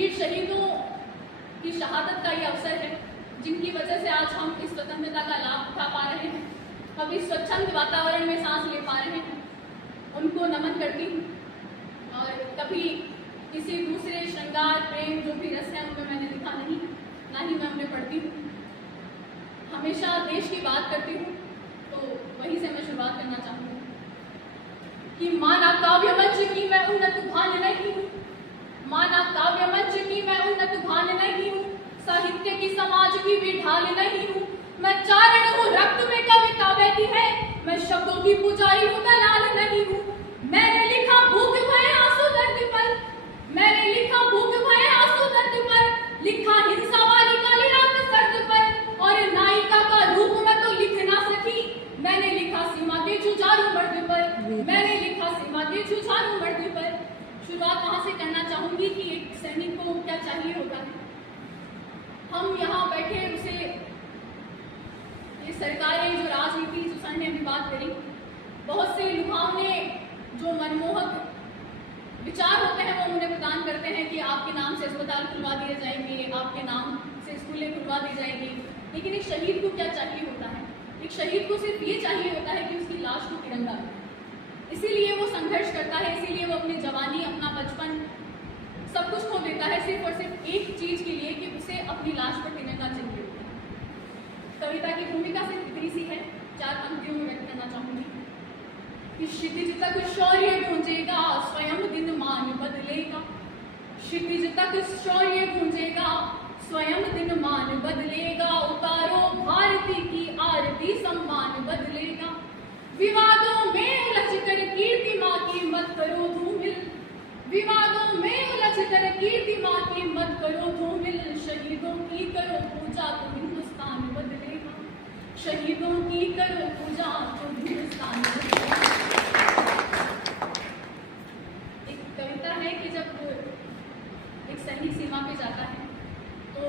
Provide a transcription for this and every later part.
वीर शहीदों की शहादत का ये अवसर है, जिनकी वजह से आज हम इस स्वतंत्रता का लाभ उठा पा रहे हैं, हम इस स्वच्छंद वातावरण में सांस ले पा रहे हैं। उनको नमन करती हूँ। और कभी किसी दूसरे श्रृंगार प्रेम जो भी रस है उनमें मैंने लिखा नहीं, ना ही मैं उन्हें पढ़ती हूँ। हमेशा देश की बात करती हूँ, तो वहीं से मैं शुरुआत करना चाहूँगी कि माना काव्य मंच की मैं उन्नत भान नहीं हूँ, माना काव्य मंच की मैं उन्नत भान नहीं हूँ, साहित्य की समाज की भी ढाल नहीं हूँ, मैं चारण हूँ रक्त में कविता बहती है, मैं शब्दों की पुजारी हूँ दलाल नहीं हूँ। मैंने लिखा भूख भय आंसू दर्द पर, मैंने लिखा भूख भय आंसू दर्द पर, लिखा हिंसा वाली काली रात सर्द पर, और नायिका का रूप मैं तो लिख ना सकी, मैंने लिखा सीमा के जुझारू मर्द पर, मैंने लिखा सीमा के जुझारू मर्द पर। शुरुआत वहां से करना चाहूंगी कि एक सैनिक को क्या चाहिए होता है। हम यहाँ बैठे उसे ये सरकारें जो राजनीति जो सर ने अभी बात करी, बहुत से लुभावने जो मनमोहक विचार होते हैं वो उन्हें प्रदान करते हैं कि आपके नाम से अस्पताल खुलवा दिए जाएंगे, आपके नाम से स्कूलें खुलवा दी जाएंगी। लेकिन एक शहीद को क्या चाहिए होता है? एक शहीद को सिर्फ ये चाहिए होता है कि उसकी लाश को तिरंगा मिले। इसीलिए वो संघर्ष करता है, इसीलिए वो अपनी जवानी, अपना बचपन सब कुछ खो देता है सिर्फ और सिर्फ एक चीज के लिए कि उसे अपनी लाश पर तिरंगा चाहिए होता है। कविता की भूमिका सिर्फ इतनी सी है, 4 पंक्तियों में व्यक्त करना चाहूंगी कि क्षितिज तक शौर्य गूंजेगा, स्वयं दिन मान बदलेगा, क्षितिज तक शौर्य गूंजेगा, स्वयं दिन मान बदलेगा, उतारो भारती की आरती सम्मान बदलेगा, विवादों में उलझकर कीर्ति माँ की मत करो धूमिल, विवादों में उलझकर कीर्ति माँ की मत करो धूमिल, शहीदों की करो पूजा तो हिंदुस्तान बदलेगा, शहीदों की करो पूजा तो हिंदुस्तान बदलेगा। एक कविता है कि जब एक सैनिक सीमा पे जाता है तो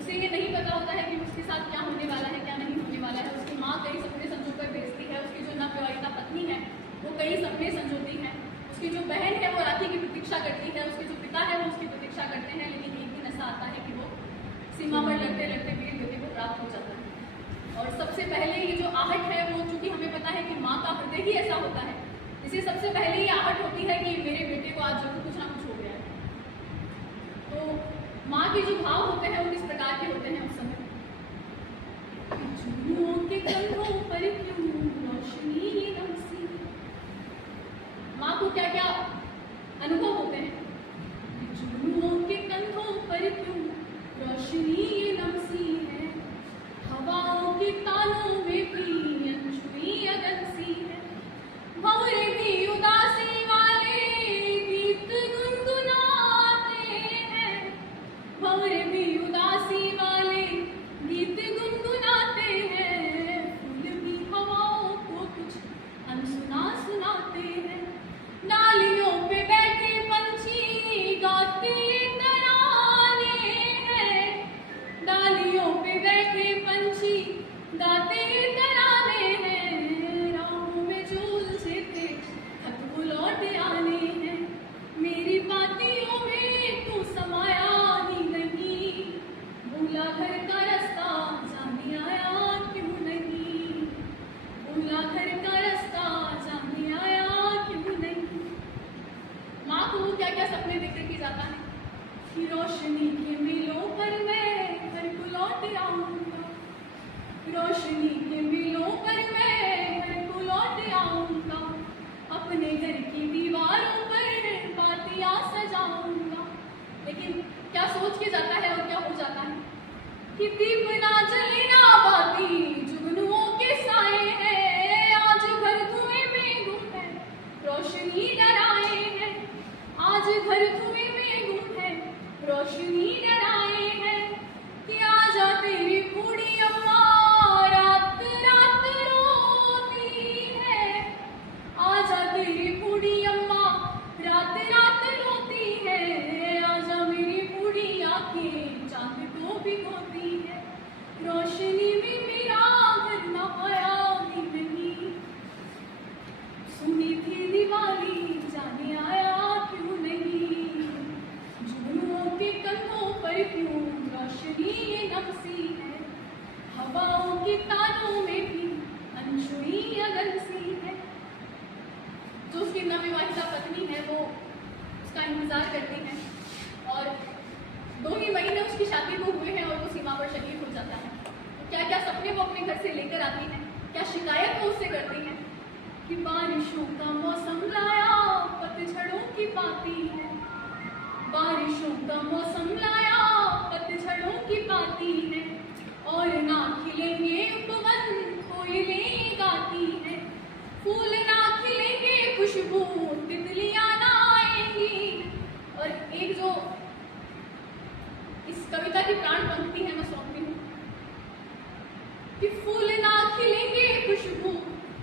उसे ये नहीं पता होता है कि उसके साथ क्या होने वाला है, क्या नहीं होने वाला है। उसकी माँ कई सपने संजोकर भेजती है, उसकी जो नवविवाहिता पत्नी है वो कई सपने संजोती है, उसकी जो बहन है वो राखी की प्रतीक्षा करती है, उसके जो पिता है वो उसकी प्रतीक्षा करते हैं। लेकिन एक दिन ऐसा आता है कि वो सीमा पर लड़ते लड़ते वीर गति को प्राप्त हो जाता है। और सबसे पहले ये जो आहट है वो, चूंकि हमें पता है कि माँ का हृदय ही ऐसा होता है, इसे सबसे पहले ये आहट होती है कि मेरे बेटे को आज जरूर कुछ ना कुछ हो गया है। तो माँ के जो भाव होते हैं वो किस प्रकार के होते हैं उस समय? के कंधों पर क्यों रोशनी नमसी, माँ को क्या क्या अनुभव होते हैं? जुनून के कंधों पर क्यों रोशनी नमसी है, हवाओं के तालों में भी अंजुरी अगनसी है, भंवरे भी उदासी वाले गीत गुनगुनाते हैं, भंवरे भी उदासी वाले गीत गुनगुनाते हैं, फूल भी हवाओं को कुछ अनसुना सुनाते हैं, डालियों पे बैठे पंछी गाते तराने हैं, डालियों पे बैठे पंछी गाते तराने हैं, राहों में जो उलझे थे खत वो लौट आने हैं, मेरी बातियों में तू समाया ही नहीं, भूला घर का रास्ता जाने आया क्यों नहीं, भूला घर का रास्ता जाने आया क्यों नहीं। माँ को वो क्या क्या सपने देख के जाता है कि रोशनी के मेलों पर मैं घर को लौट आऊंगा, रोशनी के मेलों पर मैं घर को लौट आऊंगा, अपने घर की दीवारों पर पातियां सजाऊंगा। लेकिन क्या सोच के जाता है और क्या हो जाता है कि दीप ना जले ना बाती जुगनुओं के साए हैं, आज घर धुएं में गुम है रोशनी डराए हैं, आज घर धुएं में गुम है रोशनी डराए हैं, कि आजा तेरी बूढ़ी अम्मा रात रात रोती है, आजा तेरी बूढ़ी अम्मा रात रात रोती है, आजा मेरी बूढ़ी आंखें चांद को भिगोती है, रोशनी में मेरा घर नहाया ही नहीं, सुनी थी दिवाली जाने आया क्यों नहीं, इंतजार करती हैं और 2 ही महीने उसकी शादी को हुए हैं और वो सीमा पर शहीद हो जाता है। तो क्या क्या सपने वो अपने घर से लेकर आती हैं, क्या शिकायत वो उससे करती हैं कि बारिशों का मौसम लाया पतझड़ों की बाती है, बारिशों का मौसम लाया पतझड़ों की बाती है, और ना खिलेंगे उपवन कोयलें गाती है, फूल ना खिलेंगे खुशबू तितलियां ना आएंगी। और एक जो इस कविता की प्राण पंक्ति है मैं सौंपती हूँ कि फूल ना खिलेंगे खुशबू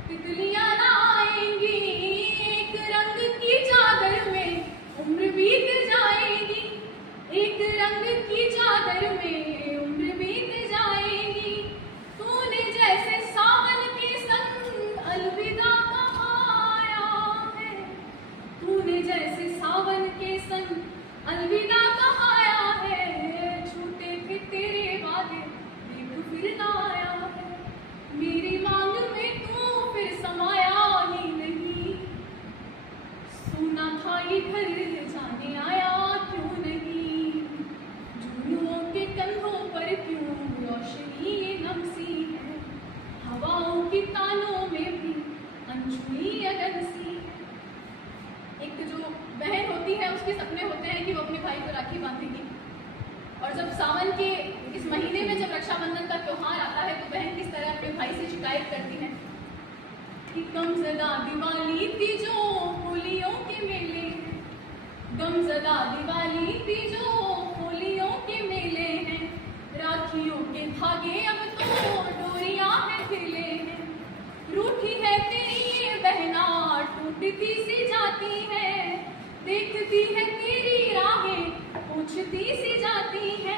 तितलियां ना आएंगी, एक रंग की चादर में उम्र बीत जाएगी, एक रंग की चादर में उम्र बीत जाएगी, तूने जैसे सावन के संग अलविदा कहाया है, तूने जैसे सावन के संग अलविदा कहाया है, छूटे थे तेरे वादे देख फिर ना आया है, मेरी मांग में तू फिर समाया ही नहीं, सुना था ये घर जाने आया क्यों नहीं, जुनूनों के कंधों पर क्यों रोशनी ये नमसी है, हवाओं की तानों में भी अनछुई अगन सी है। एक जो बहन होती है उसके सपने होते हैं कि वो अपने भाई को राखी बांधेगी, और जब सावन के इस महीने में जब रक्षाबंधन का त्योहार आता है तो बहन किस तरह अपने भाई से शिकायत करती है कि गमज़दा दिवाली थी जो होलियों के मेले हैं, गमज़दा दिवाली थी जो होलियों के मेले हैं, राखियों के धागे अब तो डोरियां हैं ढीले हैं, रूठी है तेरी ये बहना टूटती सी जाती है, देखती है तेरी राहें पूछती सी जाती है,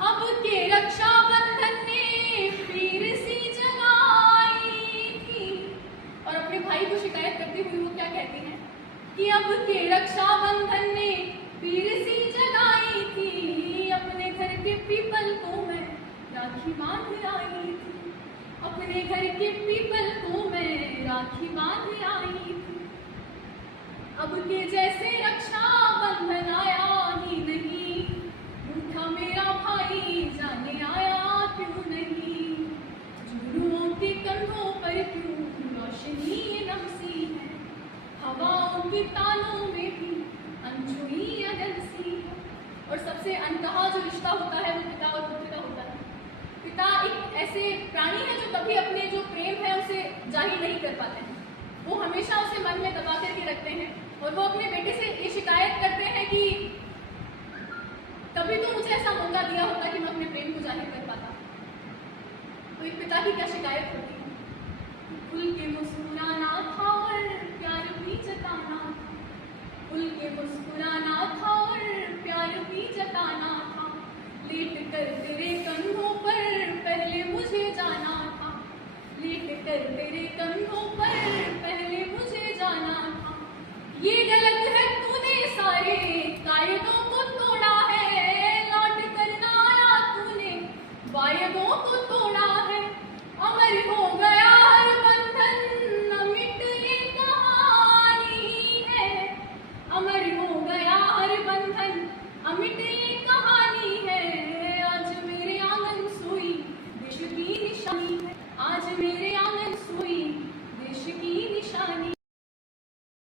अब के रक्षाबंधन ने पीर सी जगाई थी। और अपने भाई को शिकायत करती हुई वो क्या कहती हैं कि अब के रक्षाबंधन ने पीर सी जगाई थी, अपने घर के पीपल को मैं राखी बांध आई थी, अपने घर के पीपल को मैं राखी बांध आई थी, अब के जैसे रक्षाबंधन आया ही नहीं, रूठा मेरा भाई जाने आया क्यों नहीं, जुनूनों के कंधों पर क्यों रोशनी ये नमसी है, हवाओं के तानों में भी अनछुई अगन सी है। और सबसे अनकहा जो रिश्ता होता है वो पिता और पुत्र का होता है। पिता एक ऐसे प्राणी है जो कभी अपने जो प्रेम है उसे जाहिर नहीं कर पाते हैं, वो हमेशा उसे मन में दबा करके रखते हैं, और वो अपने बेटे से ये शिकायत करते हैं कि कभी तो मुझे ऐसा मौका दिया होता कि मैं अपने प्रेम को जाहिर कर पाता। तो एक पिता की क्या शिकायत होती है, खुल के मुस्कुराना था और प्यार भी जताना था, खुल के मुस्कुराना था और प्यार भी जताना था, लेट कर तेरे कंधों पर पहले मुझे जाना था, लेट कर तेरे कंधों पर पहले मुझे जाना था, ये गलत है तूने सारे कायदों को तोड़ा है, लौट कर ना आया तूने वायदों को तोड़ा है, अमर हो गया हर बंधन अमिट ये कहानी है, अमर हो गया हर बंधन अमिट ये कहानी है, आज मेरे आंगन सोई देश की निशानी है, आज मेरे